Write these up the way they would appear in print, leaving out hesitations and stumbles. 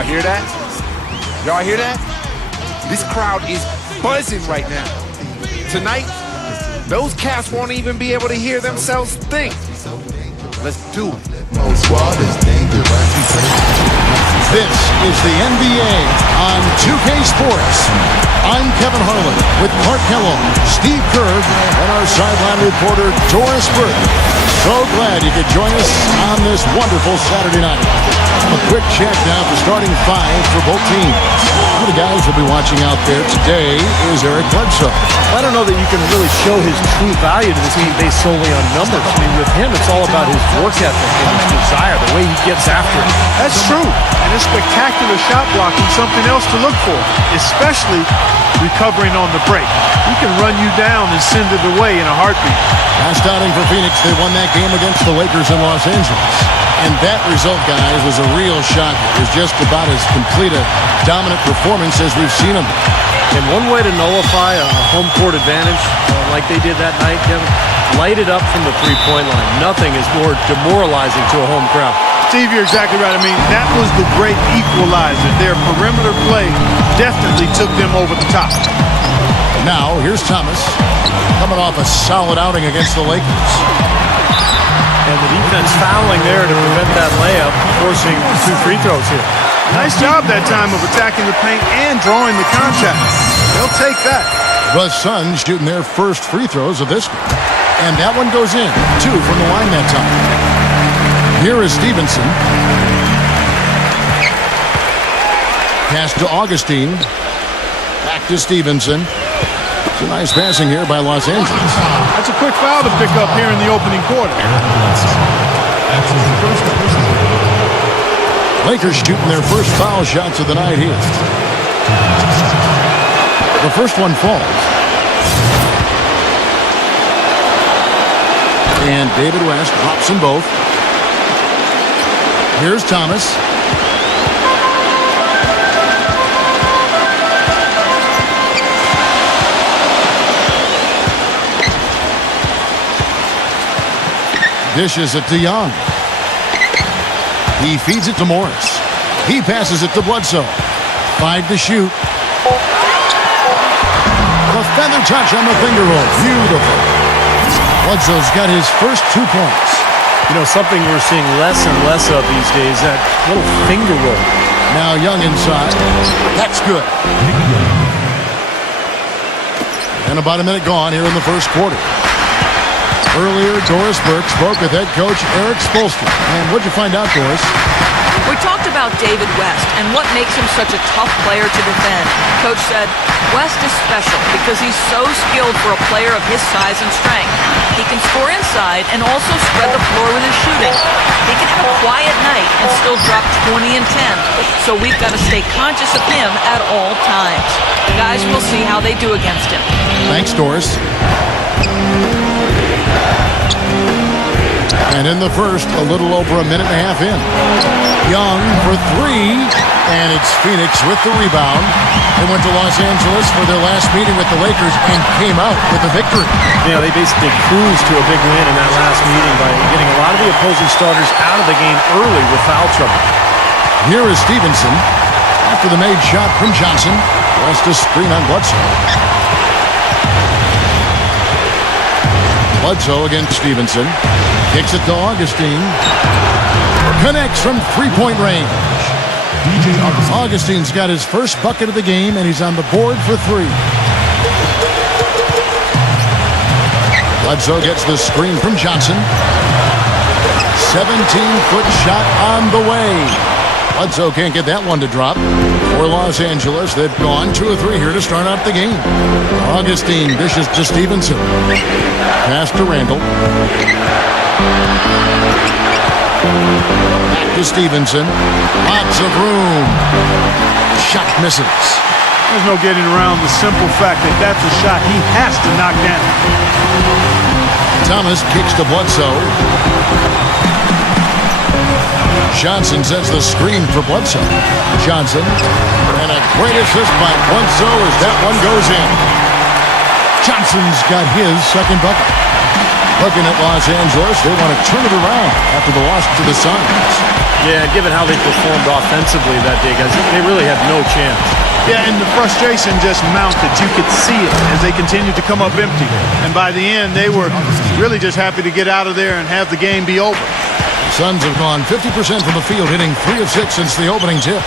Y'all hear that? Y'all hear that? This crowd is buzzing right now. Tonight, those cats won't even be able to hear themselves think. Let's do it. This is the NBA on 2K Sports. I'm Kevin Harlan with Clark Kellogg, Steve Kerr, and our sideline reporter Doris Burke. So glad you could join us on this wonderful Saturday night. A quick check now for starting five for both teams. One of the guys we'll be watching out there today is Eric Bledsoe. I don't know that you can really show his true value to this team based solely on numbers. I mean, with him, it's all about his work ethic and his desire, the way he gets after it. That's true. And his spectacular shot blocking, something else to look for, especially recovering on the break. He can run you down and send it away in a heartbeat. Last outing for Phoenix, they won that game against the Lakers in Los Angeles. And that result, guys, was a real shock. It was just about as complete a dominant performance as we've seen them. And one way to nullify a home court advantage like they did that night, Kevin, light it up from the three-point line. Nothing is more demoralizing to a home crowd. Steve, you're exactly right. I mean, that was the great equalizer. Their perimeter play definitely took them over the top. Now, here's Thomas, coming off a solid outing against the Lakers. And the defense fouling there to prevent that layup, forcing 2 free throws here. Nice job that time of attacking the paint and drawing the contact. They'll take that. The Suns shooting their first free throws of this one. And that one goes in. 2 from the line that time. Here is Stevenson. Pass to Augustine. Back to Stevenson. It's a nice passing here by Los Angeles. That's a quick foul to pick up here in the opening quarter. Lakers shooting their first foul shots of the night here. The first one falls. And David West drops them both. Here's Thomas. Dishes it to Young. He feeds it to Morris. He passes it to Bledsoe. 5 to shoot. The feather touch on the finger roll. Beautiful. Bledsoe's got his first 2 points. You know, something we're seeing less and less of these days, that little finger roll. Now Young inside. That's good. And about a minute gone here in the first quarter. Earlier, Doris Burke spoke with head coach Erik Spoelstra. And what'd you find out, Doris? We talked about David West and what makes him such a tough player to defend. Coach said, West is special because he's so skilled for a player of his size and strength. He can score inside and also spread the floor with his shooting. He can have a quiet night and still drop 20 and 10. So we've got to stay conscious of him at all times. Guys, we'll see how they do against him. Thanks, Doris. And in the first, a little over a minute and a half in. Young for 3, and it's Phoenix with the rebound. They went to Los Angeles for their last meeting with the Lakers and came out with a victory. Yeah, they basically cruised to a big win in that last meeting by getting a lot of the opposing starters out of the game early with foul trouble. Here is Stevenson. After the made shot from Johnson, West a screen on Bledsoe. Bledsoe against Stevenson. Kicks it to Augustine. Connects from 3-point range. Augustine's got his first bucket of the game, and he's on the board for 3. Bledsoe gets the screen from Johnson. 17-foot shot on the way. Bledsoe can't get that one to drop. For Los Angeles, they've gone 2 of 3 here to start out the game. Augustine dishes to Stevenson. Pass to Randall. Back to Stevenson. Lots of room. Shot misses. There's no getting around the simple fact that that's a shot he has to knock down. Thomas kicks to Bledsoe. Johnson sends the screen for Bledsoe. Johnson. And a great assist by Bledsoe as that one goes in. Johnson's got his second bucket. Looking at Los Angeles, they want to turn it around after the loss to the Suns. Yeah, given how they performed offensively that day, guys, they really had no chance. Yeah, and the frustration just mounted. You could see it as they continued to come up empty. And by the end, they were really just happy to get out of there and have the game be over. Suns have gone 50% from the field, hitting 3 of 6 since the opening tip.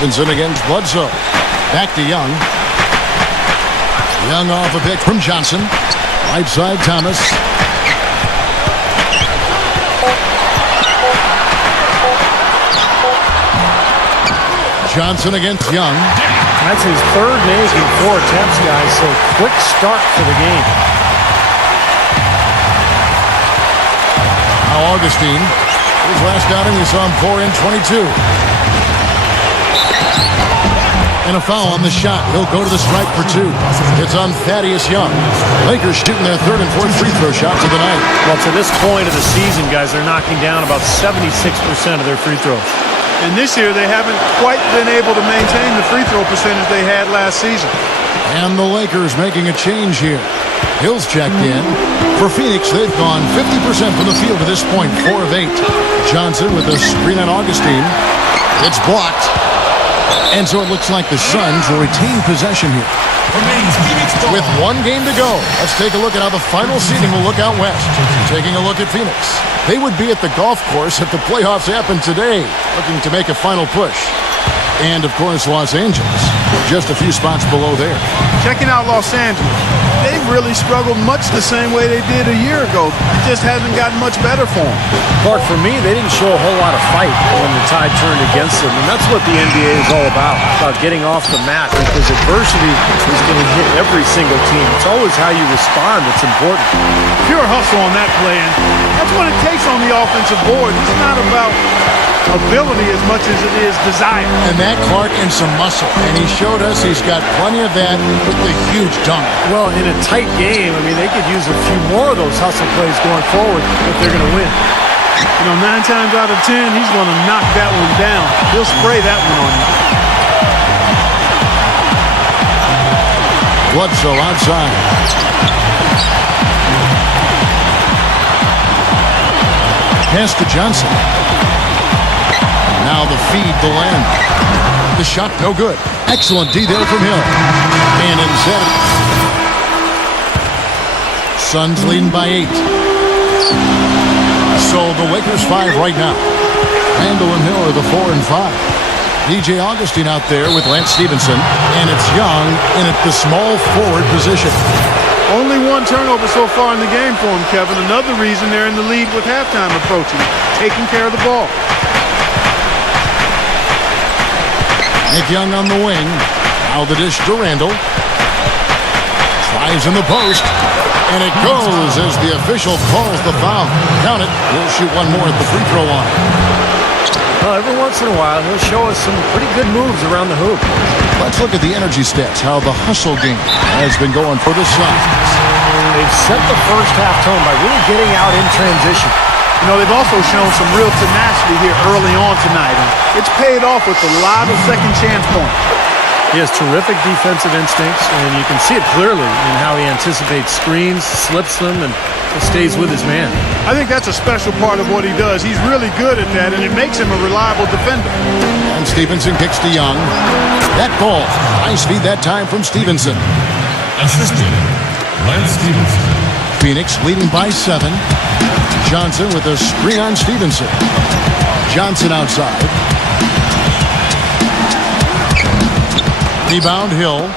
Stevenson against Bledsoe. Back to Young. Young off a pick from Johnson. Right side, Thomas. Johnson against Young. That's his third making 4 attempts, guys, so quick start for the game. Now Augustine. His last outing, we saw him pour in 22. And a foul on the shot. He'll go to the stripe for 2. It's on Thaddeus Young. Lakers shooting their 3rd and 4th free throw shots of the night. Well, to this point of the season, guys, they're knocking down about 76% of their free throws. And this year, they haven't quite been able to maintain the free throw percentage they had last season. And the Lakers making a change here. Hill's checked in. For Phoenix, they've gone 50% from the field to this point, 4 of 8. Johnson with a screen on Augustine. It's blocked. And so it looks like the Suns will retain possession here. With 1 game to go, let's take a look at how the final seeding will look out west. Taking a look at Phoenix. They would be at the golf course if the playoffs happened today, looking to make a final push. And, of course, Los Angeles, just a few spots below there. Checking out Los Angeles, they've really struggled much the same way they did a year ago. It just hasn't gotten much better for them. Clark, for me, they didn't show a whole lot of fight when the tide turned against them, and that's what the NBA is all about getting off the mat, because adversity is going to hit every single team. It's always how you respond that's important. Pure hustle on that play, and that's what it takes on the offensive board. It's not about ability as much as it is desire. And that Clark and some muscle. And he showed us he's got plenty of that with the huge dunk. Well, in a tight game, I mean, they could use a few more of those hustle plays going forward if they're going to win. You know, 9 times out of 10, he's going to knock that one down. He'll spray that one on you. Bledsoe outside. Pass to Johnson. Now the feed to Lamb. The shot no good. Excellent D there from Hill. And in set. Suns leading by 8. So the Lakers 5 right now. Randall and Hill are the 4 and 5. DJ Augustine out there with Lance Stevenson. And it's Young in at the small forward position. Only 1 turnover so far in the game for him, Kevin. Another reason they're in the lead with halftime approaching. Taking care of the ball. Nick Young on the wing. Now the dish to Randall. Tries in the post. And it goes as the official calls the foul. Count it. He'll shoot 1 more at the free throw line. Well, every once in a while, he'll show us some pretty good moves around the hoop. Let's look at the energy stats, how the hustle game has been going for the Suns. They've set the first half tone by really getting out in transition. You know, they've also shown some real tenacity here early on tonight. And it's paid off with a lot of second chance points. He has terrific defensive instincts, and you can see it clearly in how he anticipates screens, slips them, and stays with his man. I think that's a special part of what he does. He's really good at that, and it makes him a reliable defender. And Stevenson kicks to Young. That ball, high speed that time from Stevenson. Assistant, Lance Stevenson. Phoenix leading by 7. Johnson with a screen on Stevenson. Johnson outside. Rebound Hill.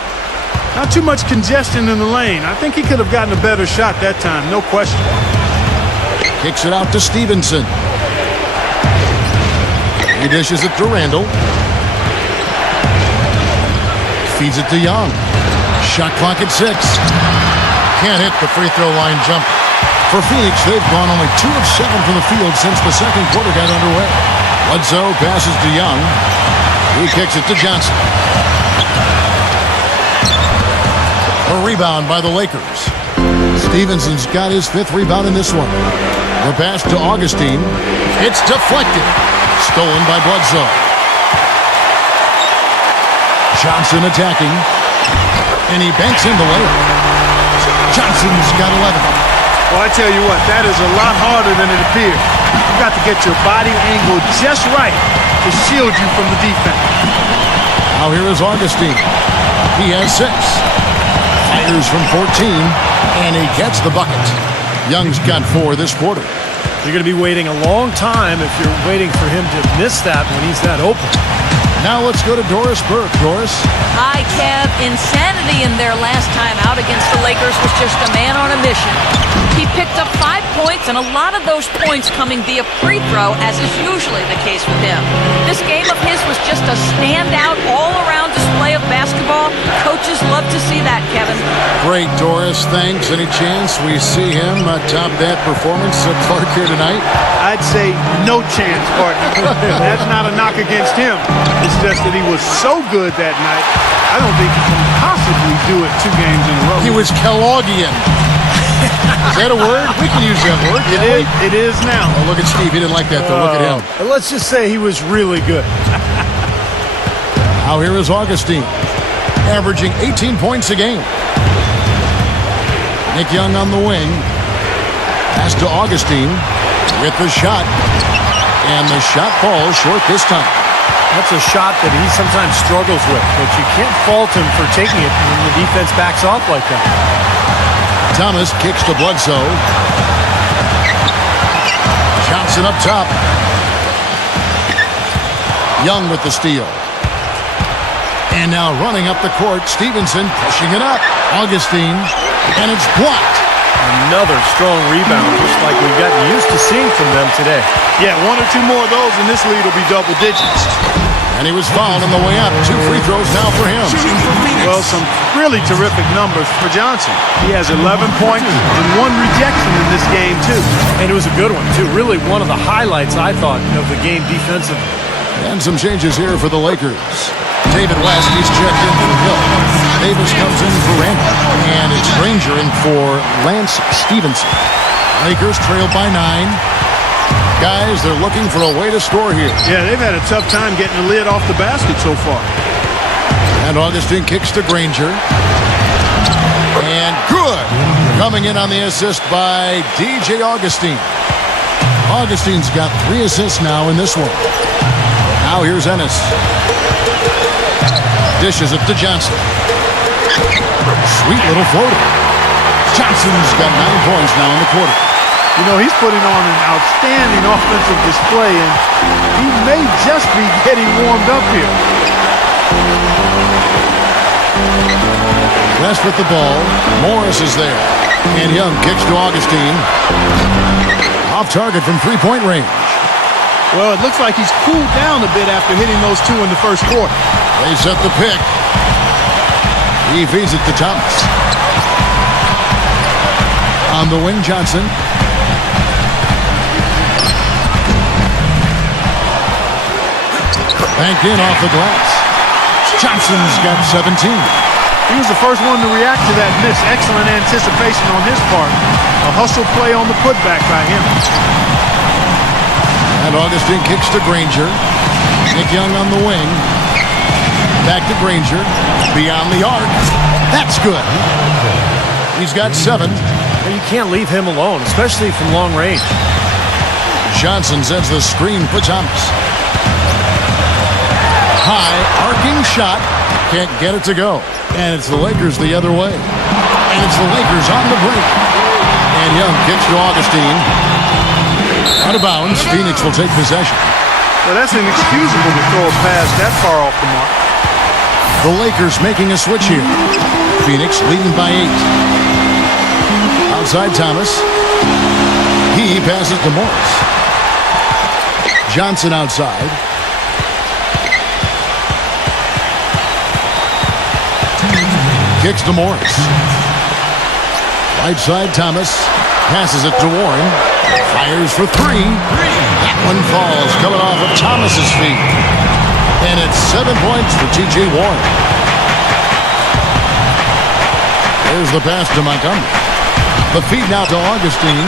Not too much congestion in the lane. I think he could have gotten a better shot that time, no question. Kicks it out to Stevenson. He dishes it to Randall. Feeds it to Young. Shot clock at 6. Can't hit the free throw line jump. For Phoenix, they've gone only 2 of 7 from the field since the second quarter got underway. Bledsoe passes to Young. He kicks it to Johnson. A rebound by the Lakers. Stevenson's got his 5th rebound in this one. The pass to Augustine. It's deflected. Stolen by Bledsoe. Johnson attacking. And he banks in the layup. Johnson's got 11. Well, I tell you what, that is a lot harder than it appears. You've got to get your body angle just right to shield you from the defense. Now here is Augustine. He has 6. Fires from 14, and he gets the bucket. Young's got 4 this quarter. You're going to be waiting a long time if you're waiting for him to miss that when he's that open. Now let's go to Doris Burke. Doris? Hi, Kev. Insanity in their last time out against the Lakers was just a man on a mission. He picked up 5 points, and a lot of those points coming via free throw, as is usually the case with him. This game of his was just a standout, all-around display of basketball. Coaches love to see that, Kevin. Great, Doris. Thanks. Any chance we see him top that performance at Clark here tonight? I'd say no chance, partner. That's not a knock against him. It's just that he was so good that night, I don't think he can possibly do it 2 games in a row. He was Kelloggian. Is that a word? We can use that word. It is now. Oh, look at Steve. He didn't like that, though. Look at him. Let's just say he was really good. Now here is Augustine, averaging 18 points a game. Nick Young on the wing. Pass to Augustine with the shot. And the shot falls short this time. That's a shot that he sometimes struggles with, but you can't fault him for taking it when the defense backs off like that. Thomas kicks to Bledsoe. Johnson up top. Young with the steal. And now running up the court, Stevenson pushing it up. Augustine, and it's blocked. Another strong rebound, just like we've gotten used to seeing from them today. Yeah, 1 or 2 more of those, and this lead will be double digits. And he was fouled on the way up. 2 free throws now for him. Well, some really terrific numbers for Johnson. He has 11 points and 1 rejection in this game, too. And it was a good one, too. Really one of the highlights, I thought, of the game defensively. And some changes here for the Lakers. David West, he's checked in for Hill. Davis comes in for Randall. And it's Granger in for Lance Stevenson. Lakers trailed by 9. Guys, they're looking for a way to score here. Yeah, they've had a tough time getting the lid off the basket so far. And Augustine kicks to Granger. And good. Coming in on the assist by DJ Augustine. Augustine's got 3 assists now in this one. Now here's Ennis. Dishes it to Johnson. Sweet little floater. Johnson's got 9 points now in the quarter. You know, he's putting on an outstanding offensive display, and he may just be getting warmed up here. West with the ball. Morris is there. And Young kicks to Augustine. Off target from 3-point range. Well, it looks like he's cooled down a bit after hitting those 2 in the first quarter. They set the pick. He feeds it to Thomas. On the wing, Johnson. Banked in off the glass. Johnson's got 17. He was the first one to react to that miss. Excellent anticipation on his part. A hustle play on the putback by him. And Augustine kicks to Granger. Nick Young on the wing. Back to Granger. Beyond the arc. That's good. He's got 7. You can't leave him alone, especially from long range. Johnson sends the screen for Thomas. High, arcing shot. Can't get it to go. And it's the Lakers the other way. And it's the Lakers on the break. And Young kicks to Augustine. Out of bounds. Phoenix will take possession. Well, that's inexcusable to throw a pass that far off the mark. The Lakers making a switch here. Phoenix leading by 8. Outside Thomas. He passes to Morris. Johnson outside. Kicks to Morris. Right side Thomas. Passes it to Warren. Fires for 3. That one falls, coming off of Thomas's feet. And it's 7 points for T.J. Warren. There's the pass to Montgomery. The feed now to Augustine.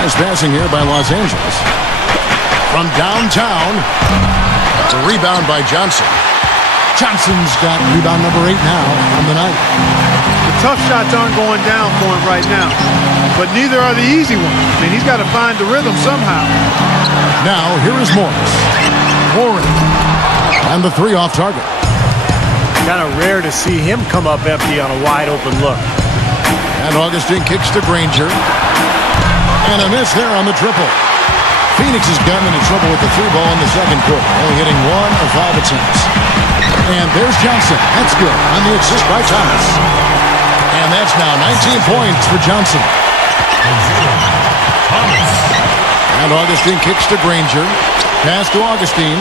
Nice passing here by Los Angeles. From downtown. The rebound by Johnson. Johnson's got rebound number 8 now on the night. The tough shots aren't going down for him right now, but neither are the easy ones. I mean, he's got to find the rhythm somehow. Now, here is Morris. Warren. And the three off target. Kind of rare to see him come up empty on a wide open look. And Augustine kicks to Granger. And a miss there on the triple. Phoenix has gotten into trouble with the three ball in the second quarter, only hitting 1 of 5 attempts. And there's Johnson. That's good on the assist by Thomas. And that's now 19 points for Johnson. And Augustine kicks to Granger. Pass to Augustine.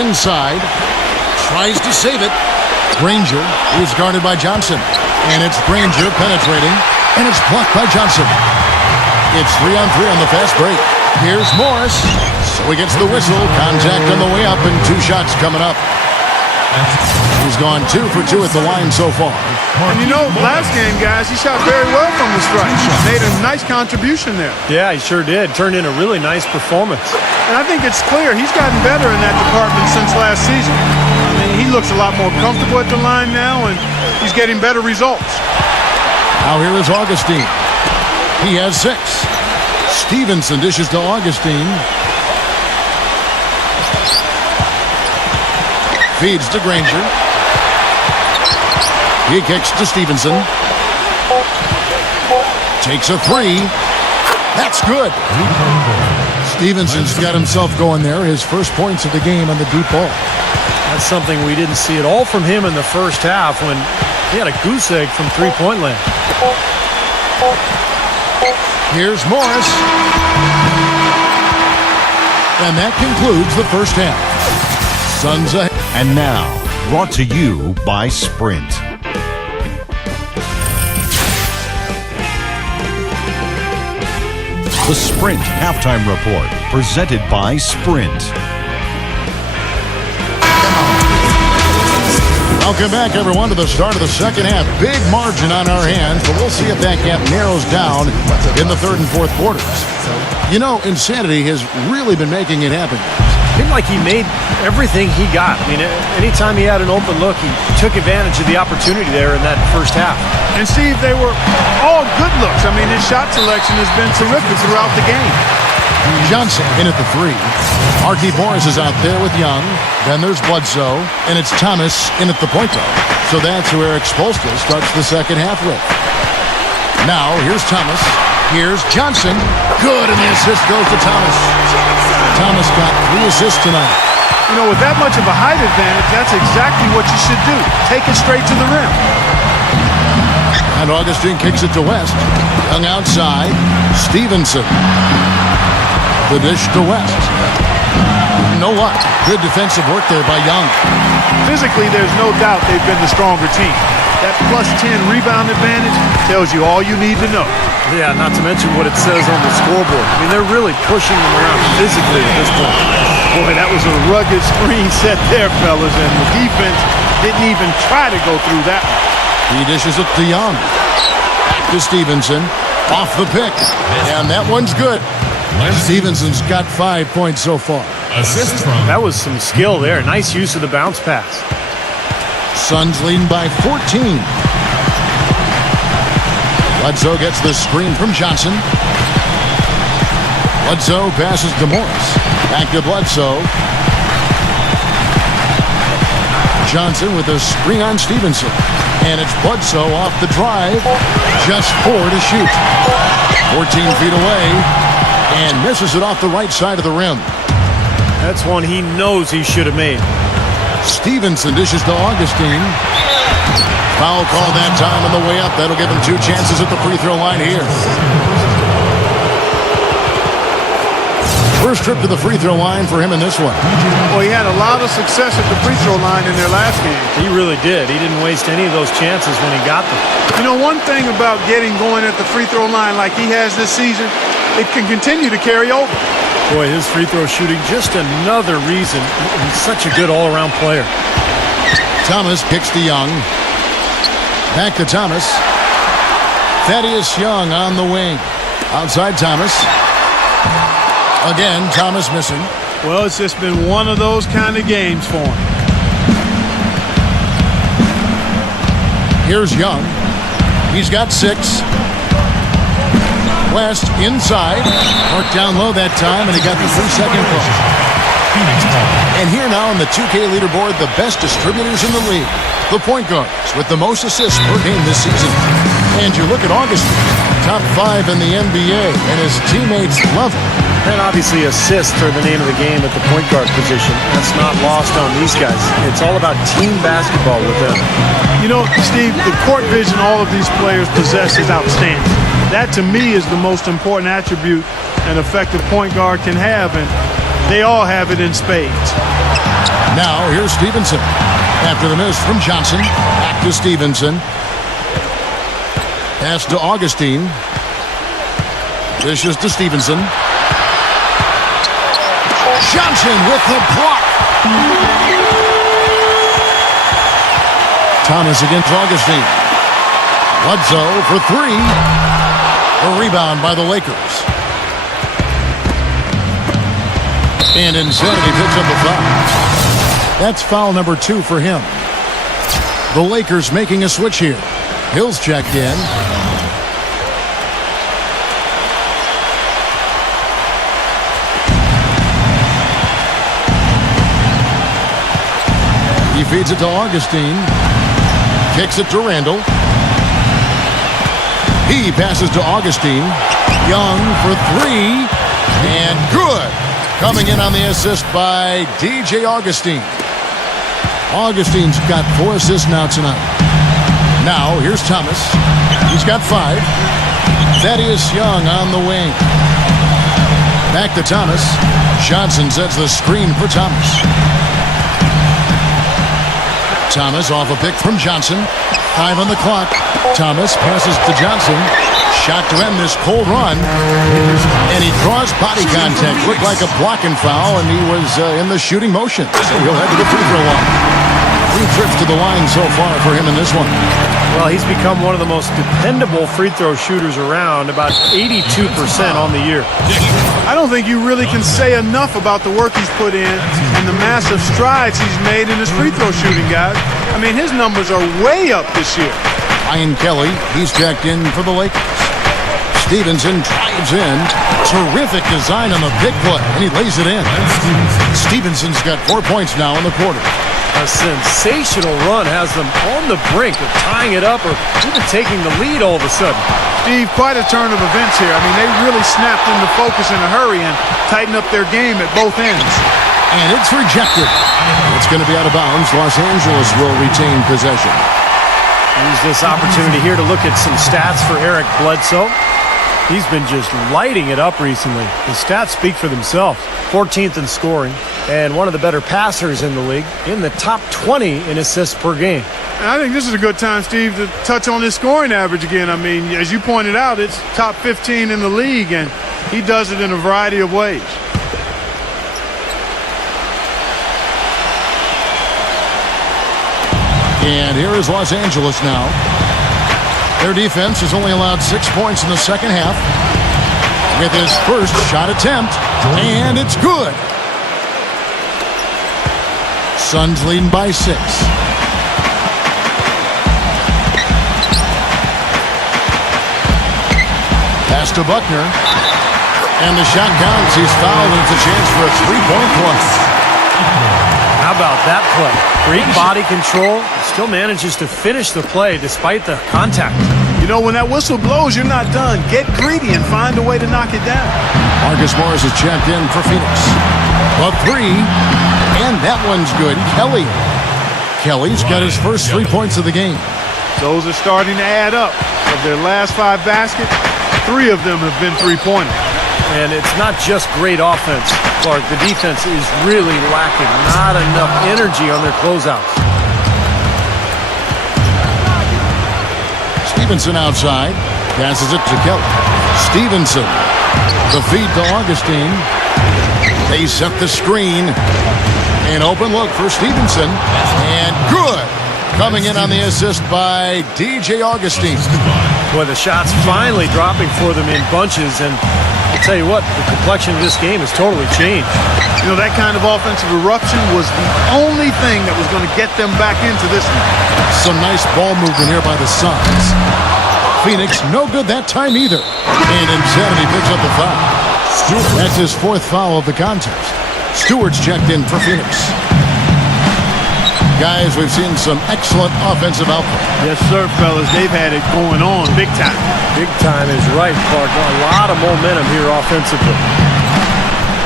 Inside. Tries to save it. Granger is guarded by Johnson. And it's Granger penetrating. And it's blocked by Johnson. It's 3-on-3 on the fast break. Here's Morris. So he gets the whistle. Contact on the way up and 2 shots coming up. He's gone 2 for 2 at the line so far. And you know, last game, guys, he shot very well from the stripe. Made a nice contribution there. Yeah, he sure did. Turned in a really nice performance. And I think it's clear he's gotten better in that department since last season. I mean, he looks a lot more comfortable at the line now, and he's getting better results. Now here is Augustine. He has 6. Stevenson dishes to Augustine. Feeds to Granger. He kicks to Stevenson. Takes a 3. That's good. Stevenson's got himself going there. His first points of the game on the deep ball. That's something we didn't see at all from him in the first half when he had a goose egg from three-point land. Here's Morris. And that concludes the first half. Suns ahead. And now, brought to you by Sprint. The Sprint Halftime Report, presented by Sprint. Welcome back, everyone, to the start of the second half. Big margin on our hands, but we'll see if that gap narrows down in the third and fourth quarters. You know, insanity has really been making it happen. It seemed like he made everything he got. I mean, anytime he had an open look, he took advantage of the opportunity there in that first half. And Steve, they were all good looks. I mean, his shot selection has been terrific throughout the game. Johnson in at the 3. Markieff Morris is out there with Young. Then there's Bledsoe. And it's Thomas in at the point guard. So that's who Eric Spoelstra starts the second half with. Now, here's Thomas. Here's Johnson. Good, and the assist goes to Thomas. Thomas got 3 assists tonight. You know, with that much of a height advantage, that's exactly what you should do. Take it straight to the rim. And Augustine kicks it to West. Young outside. Stevenson. The dish to West. You know what? Good defensive work there by Young. Physically, there's no doubt they've been the stronger team. That plus 10 rebound advantage tells you all you need to know. Yeah, not to mention what it says on the scoreboard. I mean, they're really pushing them around physically at this point. Boy, that was a rugged screen set there, fellas, and the defense didn't even try to go through that one. He dishes it to Young. Back to Stevenson. Off the pick. And that one's good. Stevenson's got 5 points so far. Assist from That was some skill there. Nice use of the bounce pass. Suns leading by 14. Bledsoe gets the screen from Johnson. Bledsoe passes to Morris. Back to Bledsoe. Johnson with a screen on Stevenson. And it's Bledsoe off the drive. Just 4 to shoot. 14 feet away. And misses it off the right side of the rim. That's one he knows he should have made. Stevenson dishes to Augustine. Foul call that time on the way up. That'll give him 2 chances at the free throw line here. First trip to the free throw line for him in this one. Well, he had a lot of success at the free throw line in their last game. He really did. He didn't waste any of those chances when he got them. You know, one thing about getting going at the free throw line like he has this season, it can continue to carry over. Boy, his free throw shooting, just another reason he's such a good all-around player. Thomas kicks to Young. Back to Thomas. Thaddeus Young on the wing. Outside Thomas. Again, Thomas missing. Well, it's just been one of those kind of games for him. Here's Young. He's got 6. West inside. Worked down low that time, and he got the 3-second call. And here now on the 2K leaderboard, the best distributors in the league. The point guards with the most assists per game this season. And you look at Augustine, top 5 in the NBA, and his teammates love him. And obviously assists are the name of the game at the point guard position. That's not lost on these guys. It's all about team basketball with them. You know, Steve, the court vision all of these players possess is outstanding. That, to me, is the most important attribute an effective point guard can have, and they all have it in spades. Now, here's Stevenson. After the miss from Johnson, back to Stevenson. Pass to Augustine. Dishes to Stevenson. Johnson with the block. Thomas against Augustine. Bledsoe for 3. A rebound by the Lakers. And Insanity picks up a foul. That's foul number 2 for him. The Lakers making a switch here. Hill's checked in. He feeds it to Augustine. Kicks it to Randall. He passes to Augustine. Young for 3. And good. Coming in on the assist by DJ Augustine. Augustine's got 4 assists now tonight. Now, here's Thomas. He's got 5. Thaddeus Young on the wing. Back to Thomas. Johnson sets the screen for Thomas. Thomas off a pick from Johnson. 5 on the clock. Thomas passes to Johnson. Shot to end this cold run. And he draws body contact. Looked like a blocking foul, and he was in the shooting motion. So he'll head to the free throw line. 3 trips to the line so far for him in this one. Well, he's become one of the most dependable free throw shooters around, about 82% on the year. I don't think you really can say enough about the work he's put in and the massive strides he's made in his free throw shooting, guys. I mean, his numbers are way up this year. Ryan Kelly, he's checked in for the Lakers. Stevenson drives in. Terrific design on the big play, and he lays it in. Stevenson's got 4 points now in the quarter. A sensational run has them on the brink of tying it up or even taking the lead all of a sudden. Steve, quite a turn of events here. I mean, they really snapped into focus in a hurry and tightened up their game at both ends. And it's rejected. It's going to be out of bounds. Los Angeles will retain possession. Use this opportunity here to look at some stats for Eric Bledsoe. He's been just lighting it up recently. The stats speak for themselves. 14th in scoring and one of the better passers in the league, in the top 20 in assists per game. And I think this is a good time, Steve, to touch on his scoring average again. I mean, as you pointed out, it's top 15 in the league, and he does it in a variety of ways. And here is Los Angeles now. Their defense has only allowed 6 points in the second half. With his first shot attempt, and it's good. Suns leading by 6. Pass to Buckner. And the shot counts. He's fouled, and it's a chance for a 3-point plus. How about that play? Great body control. Still manages to finish the play despite the contact. You know, when that whistle blows, you're not done. Get greedy and find a way to knock it down. Marcus Morris is checked in for Phoenix. A 3, and that one's good. Kelly's got his first 3 points of the game. Those are starting to add up. Of their last 5 baskets, 3 of them have been three-pointers. And it's not just great offense, Clark. The defense is really lacking. Not enough energy on their closeouts. Stevenson outside. Passes it to Kelly. Stevenson. The feed to Augustine. They set the screen. An open look for Stevenson. And good. Coming in on the assist by DJ Augustine. Boy, the shots finally dropping for them in bunches, and tell you what, the complexion of this game has totally changed. You know, that kind of offensive eruption was the only thing that was going to get them back into this one. Some nice ball movement here by the Suns. Phoenix, no good that time either. And Insanity picks up the foul. That's his 4th foul of the contest. Stewart's checked in for Phoenix. Guys, we've seen some excellent offensive output. Yes, sir, fellas. They've had it going on big time. Big time is right, Clark. A lot of momentum here offensively.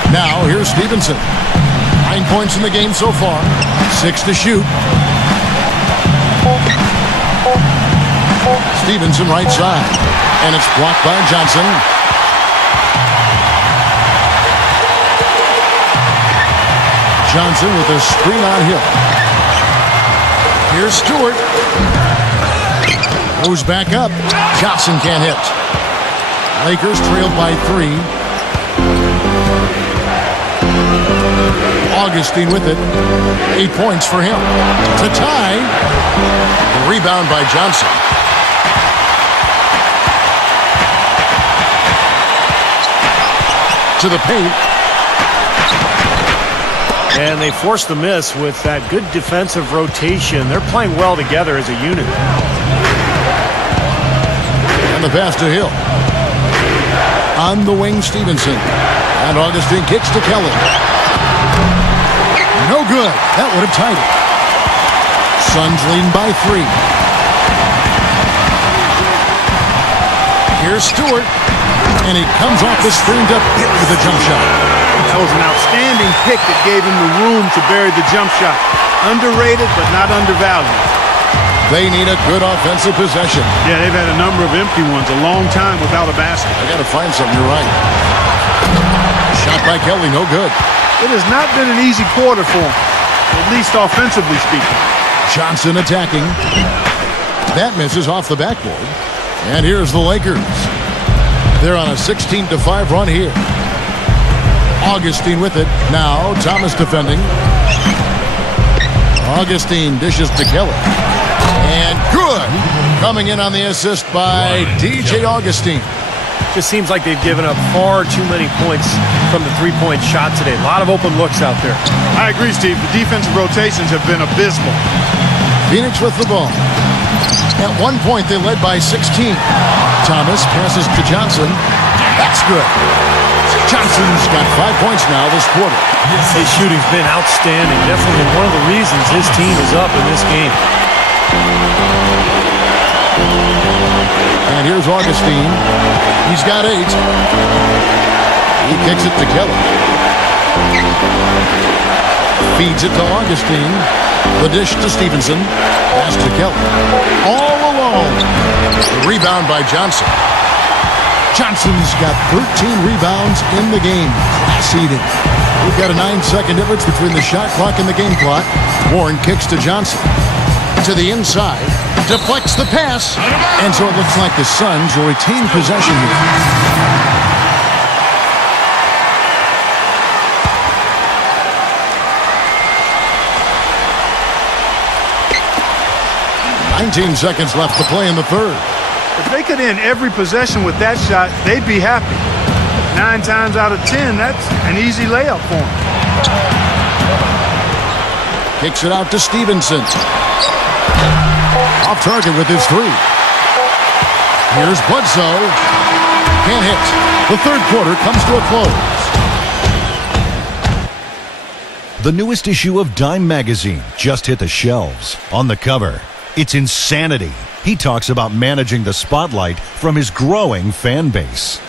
Now, here's Stevenson. 9 points in the game so far. 6 to shoot. Stevenson right side. And it's blocked by Johnson. Johnson with a screen on Hill. Here's Stewart. Goes back up. Johnson can't hit. Lakers trailed by 3. Augustine with it. 8 points for him. To tie. The rebound by Johnson. To the paint. And they forced the miss with that good defensive rotation. They're playing well together as a unit. And the pass to Hill. On the wing, Stevenson. And Augustine kicks to Kelly. No good. That would have tied it. Suns leading by 3. Here's Stewart. And he comes off the screen to hit with a jump shot. That was an outstanding pick that gave him the room to bury the jump shot. Underrated, but not undervalued. They need a good offensive possession. Yeah, they've had a number of empty ones, a long time without a basket. I got to find something. You're right. Shot by Kelly, no good. It has not been an easy quarter for him, at least offensively speaking. Johnson attacking. That misses off the backboard. And here's the Lakers. They're on a 16-5 run here. Augustine with it. Now Thomas defending. Augustine dishes to Kelly. And good. Coming in on the assist by DJ Augustine. Just seems like they've given up far too many points from the three-point shot today. A lot of open looks out there. I agree, Steve. The defensive rotations have been abysmal. Phoenix with the ball. At one point, they led by 16. Thomas passes to Johnson. That's good. Johnson's got 5 points now this quarter. His shooting's been outstanding. Definitely one of the reasons his team is up in this game. And here's Augustine. He's got 8. He kicks it to Kelly. Feeds it to Augustine. The dish to Stevenson. Pass to Kelly. All alone. The rebound by Johnson. Johnson's got 13 rebounds in the game. Class eating. We've got a 9-second difference between the shot clock and the game clock. Warren kicks to Johnson. To the inside. Deflects the pass. And so it looks like the Suns will retain possession here. 19 seconds left to play in the third. If they could end every possession with that shot, they'd be happy. 9 times out of 10, that's an easy layup for them. Kicks it out to Stevenson. Off target with his 3. Here's Bledsoe. Can't hit. The third quarter comes to a close. The newest issue of Dime magazine just hit the shelves. On the cover, it's Insanity. He talks about managing the spotlight from his growing fan base.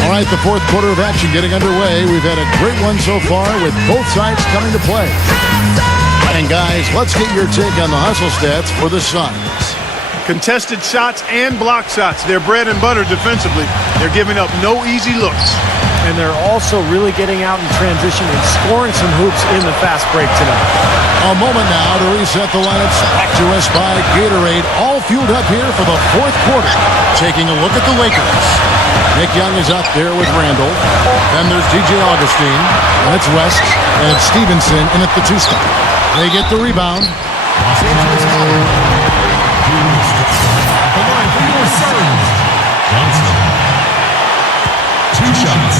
All right, the fourth quarter of action getting underway. We've had a great one so far with both sides coming to play. And guys, let's get your take on the hustle stats for the Suns. Contested shots and block shots. They're bread and butter defensively. They're giving up no easy looks. And they're also really getting out in transition and scoring some hoops in the fast break tonight. A moment now to reset the lineups. Back to us by Gatorade. All fueled up here for the fourth quarter. Taking a look at the Lakers. Nick Young is up there with Randall. Then there's DJ Augustine. And it's West. And it's Stevenson in at the 2 spot. They get the rebound. At the line for your serve, Johnson. 2 shots.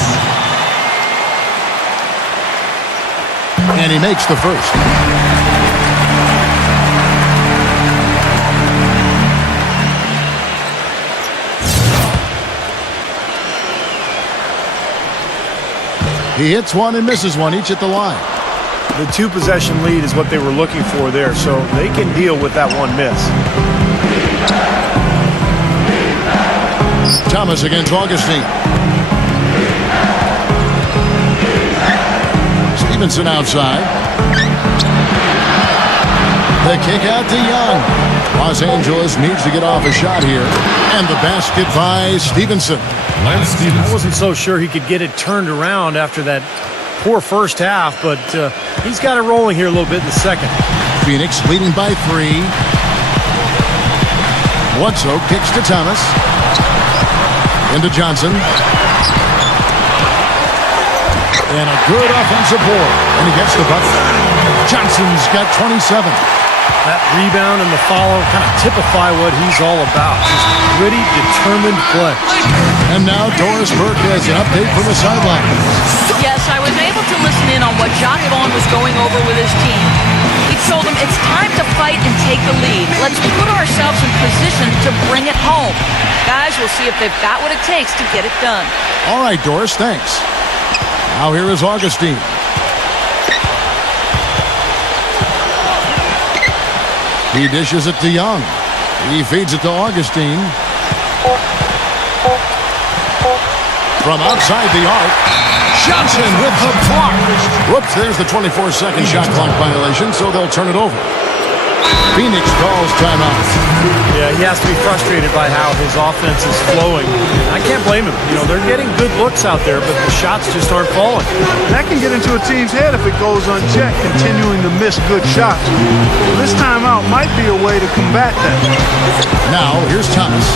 And he makes the first. He hits one and misses one, each at the line. The 2-possession lead is what they were looking for there, so they can deal with that one miss. Thomas against Augustine. Stevenson outside. The kick out to Young. Los Angeles needs to get off a shot here. And the basket by Stevenson. Lance I Stevenson. wasn't so sure he could get it turned around after that poor first half, but he's got it rolling here a little bit in the second. Phoenix leading by 3. Bledsoe kicks to Thomas. Into Johnson. And a good offensive board. And he gets the bucket. Johnson's got 27. That rebound and the follow kind of typify what he's all about. Just gritty, determined play. And now Doris Burke has an update from the sideline. Yes, I was able to listen in on what Jacques Vaughn was going over with his team. He told them it's time to fight and take the lead. Let's put ourselves in position to bring it home. Guys, we'll see if they've got what it takes to get it done. All right, Doris, thanks. Now here is Augustine. He dishes it to Young. He feeds it to Augustine. From outside the arc, Johnson with the block. Whoops, there's the 24-second shot clock violation, so they'll turn it over. Phoenix calls timeout. Yeah, he has to be frustrated by how his offense is flowing. I can't blame him. You know, they're getting good looks out there, but the shots just aren't falling. That can get into a team's head if it goes unchecked, continuing to miss good shots. This timeout might be a way to combat that. Now, here's Thomas.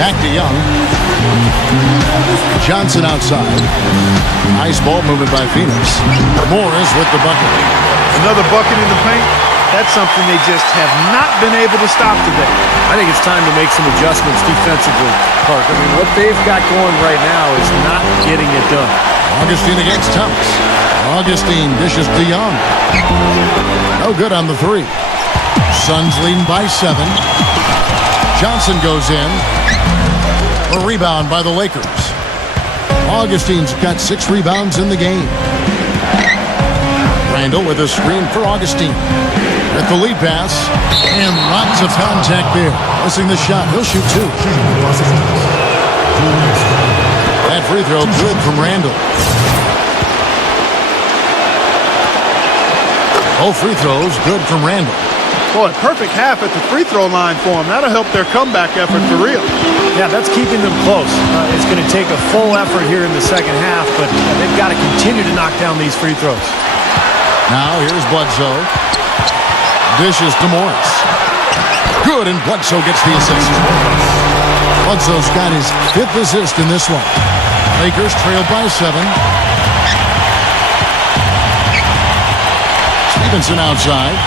Back to Young. Johnson outside. Nice ball movement by Phoenix. Morris with the bucket. Another bucket in the paint. That's something they just have not been able to stop today. I think it's time to make some adjustments defensively, Park. I mean, what they've got going right now is not getting it done. Augustine against Thomas. Augustine dishes to Young. No good on the 3. Suns leading by 7. Johnson goes in. A rebound by the Lakers. Augustine's got 6 rebounds in the game. Randall with a screen for Augustine. With the lead pass. And lots of contact there. Missing the shot. He'll shoot 2. That free throw good from Randall. Both free throws good from Randall. Boy, perfect half at the free throw line for them. That'll help their comeback effort for real. Yeah, that's keeping them close. It's going to take a full effort here in the second half, but they've got to continue to knock down these free throws. Now here's Bledsoe. Dishes to Morris. Good, and Bledsoe gets the assist. Bledsoe's got his 5th assist in this one. Lakers trail by 7. Stevenson outside.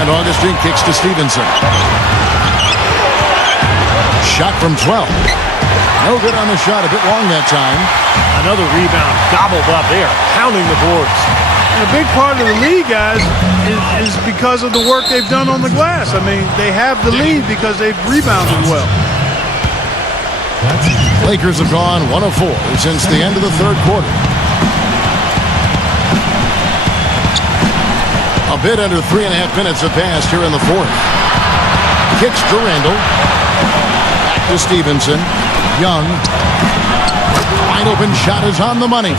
And Augustine kicks to Stevenson. Shot from 12. No good on the shot. A bit long that time. Another rebound gobbled up. They are pounding the boards. And a big part of the lead, guys, is because of the work they've done on the glass. I mean, they have the lead because they've rebounded well. Lakers have gone 1 of 4 since the end of the 3rd quarter. A bit under 3.5 minutes have passed here in the 4th. Kicks to Randall. Back to Stevenson. Young. Wide open shot is on the money.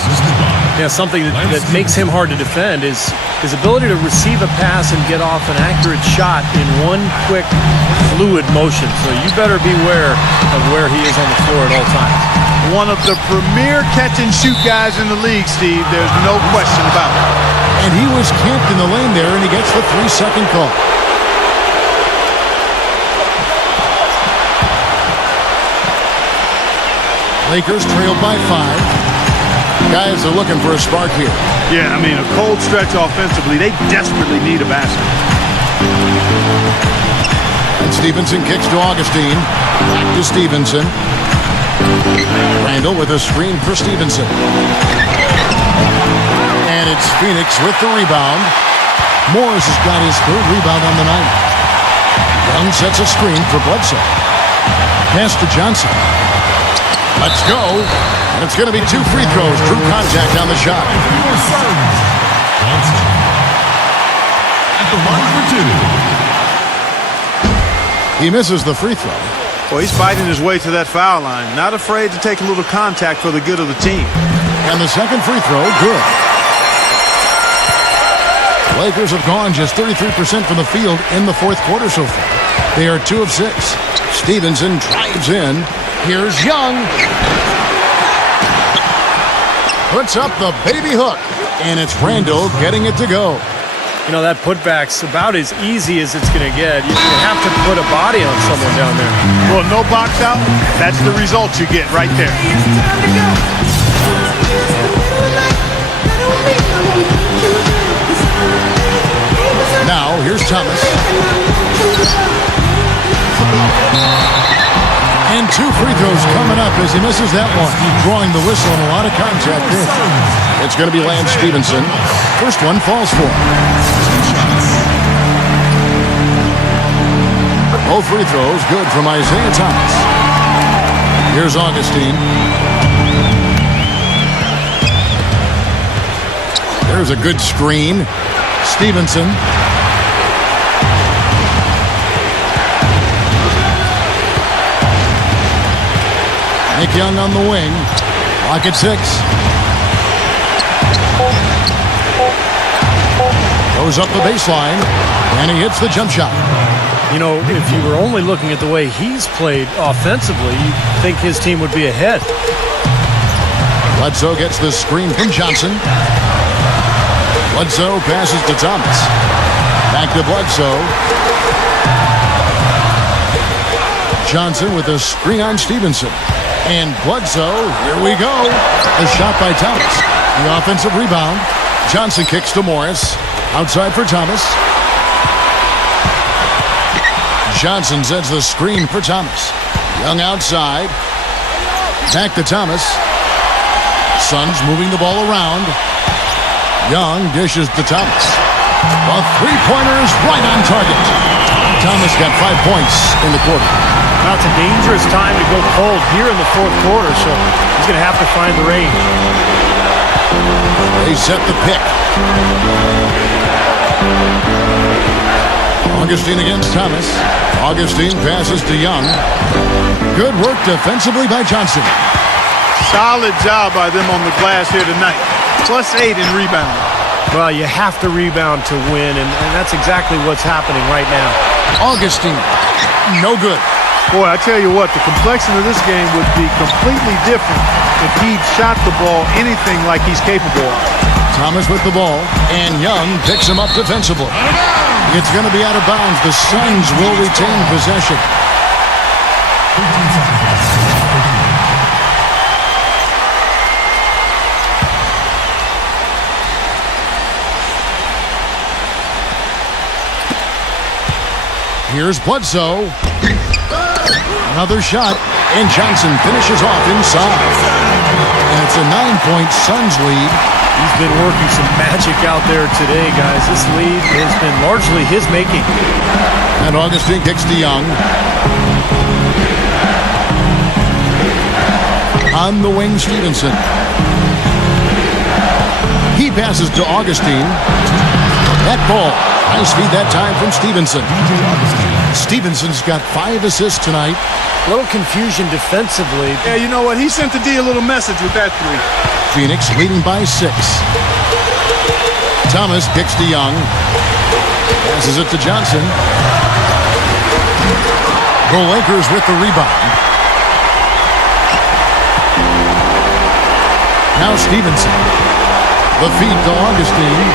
Yeah, something that makes him hard to defend is his ability to receive a pass and get off an accurate shot in one quick, fluid motion. So you better beware of where he is on the floor at all times. One of the premier catch-and-shoot guys in the league, Steve. There's no question about it. And he was camped in the lane there, and he gets the 3-second call. Lakers trail by 5. Guys are looking for a spark here. Yeah, I mean, a cold stretch offensively. They desperately need a basket. And Stevenson kicks to Augustine. Back to Stevenson. Randall with a screen for Stevenson. And it's Phoenix with the rebound. Morris has got his third rebound on the night. Young sets a screen for Bledsoe. Pass to Johnson. Let's go. And it's going to be 2 free throws. True contact on the shot. Johnson. At the line for 2. He misses the free throw. Well, he's fighting his way to that foul line. Not afraid to take a little contact for the good of the team. And the second free throw, good. Lakers have gone just 33% from the field in the fourth quarter so far. They are 2 of 6. Stevenson drives in. Here's Young. Puts up the baby hook. And it's Randall getting it to go. You know, that putback's about as easy as it's going to get. You have to put a body on someone down there. Well, no box out. That's the result you get right there. Now, here's Thomas. And 2 free throws coming up as he misses that one. Drawing the whistle and a lot of contact there. It's going to be Lance Stevenson. First one falls for him. Both free throws good from Isaiah Thomas. Here's Augustine. There's a good screen. Stevenson. Nick Young on the wing. Clock at 6. Goes up the baseline, and he hits the jump shot. You know, if you were only looking at the way he's played offensively, you'd think his team would be ahead. Bledsoe gets the screen from Johnson. Bledsoe passes to Thomas. Back to Bledsoe. Johnson with a screen on Stevenson. And Bledsoe, here we go. The shot by Thomas. The offensive rebound. Johnson kicks to Morris. Outside for Thomas. Johnson sends the screen for Thomas. Young outside. Back to Thomas. Suns moving the ball around. Young dishes to Thomas. The three-pointer is right on target. Thomas got 5 points in the quarter. Now it's a dangerous time to go cold here in the fourth quarter, so he's going to have to find the range. They set the pick. Augustine against Thomas. Augustine passes to Young. Good work defensively by Johnson. Solid job by them on the glass here tonight. +8 in rebound. Well, you have to rebound to win, and that's exactly what's happening right now. Augustine, no good. Boy, I tell you what, the complexion of this game would be completely different if he'd shot the ball anything like he's capable of. Thomas with the ball, and Young picks him up defensively. It's going to be out of bounds. The Suns will retain possession. Here's Bledsoe. Another shot, and Johnson finishes off inside. And it's a 9-point Suns lead. He's been working some magic out there today, guys. This lead has been largely his making. And Augustine kicks to Young. On the wing, Stevenson. He passes to Augustine. That ball. High speed that time from Stevenson. Stevenson's got 5 assists tonight. A little confusion defensively. Yeah, you know what? He sent the D a little message with that three. Phoenix leading by 6. Thomas kicks to Young. Passes it to Johnson. The Lakers with the rebound. Now Stevenson. The feed to Augustine.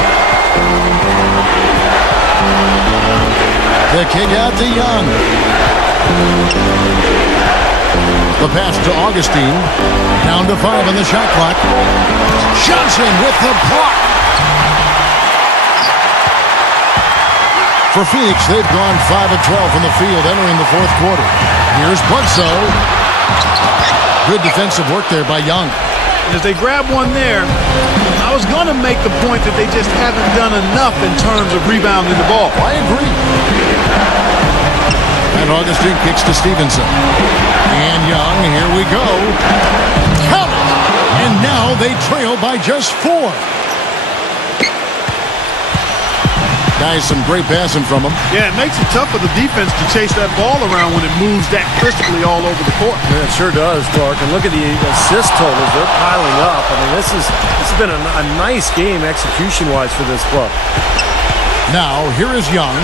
The kick out to Young. The pass to Augustine. Down to 5 on the shot clock. Johnson with the block. For Phoenix, they've gone 5 of 12 from the field entering the fourth quarter. Here's Bledsoe. Good defensive work there by Young. As they grab one there, I was going to make the point that they just haven't done enough in terms of rebounding the ball. I agree. And Augustine kicks to Stevenson. And Young, here we go. Count it! And now they trail by just 4. Guys, some great passing from them. Yeah, it makes it tough for the defense to chase that ball around when it moves that crisply all over the court. Yeah, it sure does, Clark. And look at the assist totals. They're piling up. I mean, this has been a nice game execution-wise for this club. Now, here is Young.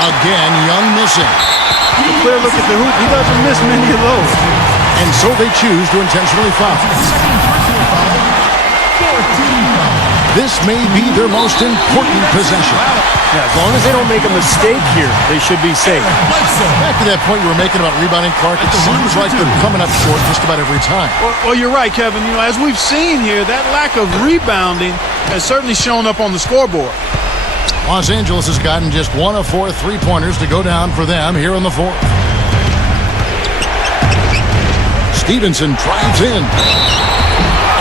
Again, Young missing. A clear look at the hoop. He doesn't miss many of those. And so they choose to intentionally foul. This may be their most important possession. Yeah, as long as they don't make a mistake here, they should be safe. Back to that point you were making about rebounding, Clark, it seems like they're coming up short just about every time. Well, you're right, Kevin. You know, as we've seen here, that lack of rebounding has certainly shown up on the scoreboard. Los Angeles has gotten just 1 of 4 3-pointers to go down for them here in the fourth. Stevenson drives in.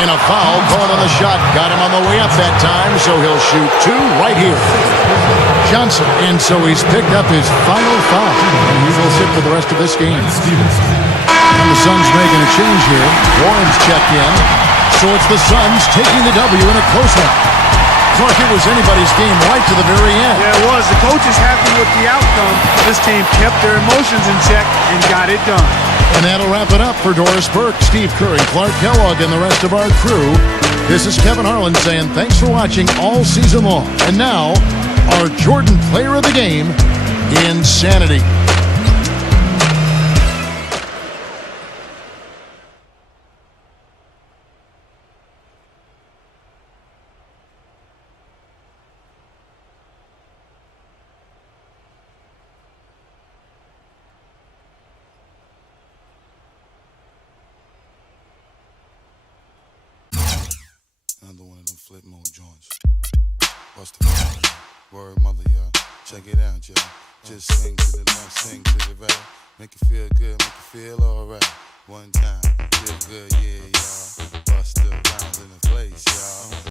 And a foul called on the shot. Got him on the way up that time, so he'll shoot 2 right here. Johnson, and so he's picked up his final foul. And he will sit for the rest of this game. And the Suns making a change here. Warren's checked in. So it's the Suns taking the W in a close one. Clark, it was anybody's game right to the very end. Yeah, it was. The coach is happy with the outcome. This team kept their emotions in check and got it done. And that'll wrap it up for Doris Burke, Steve Curry, Clark Kellogg, and the rest of our crew. This is Kevin Harlan saying thanks for watching all season long. And now, our Jordan Player of the Game, Insanity. Another one of them flip mode joints. Bust the word mother, y'all. Check it out, y'all. Just sing to the left, sing to the right. Make it feel good, make it feel alright. One time, feel good, yeah, y'all. Bust the rhymes in the place, y'all.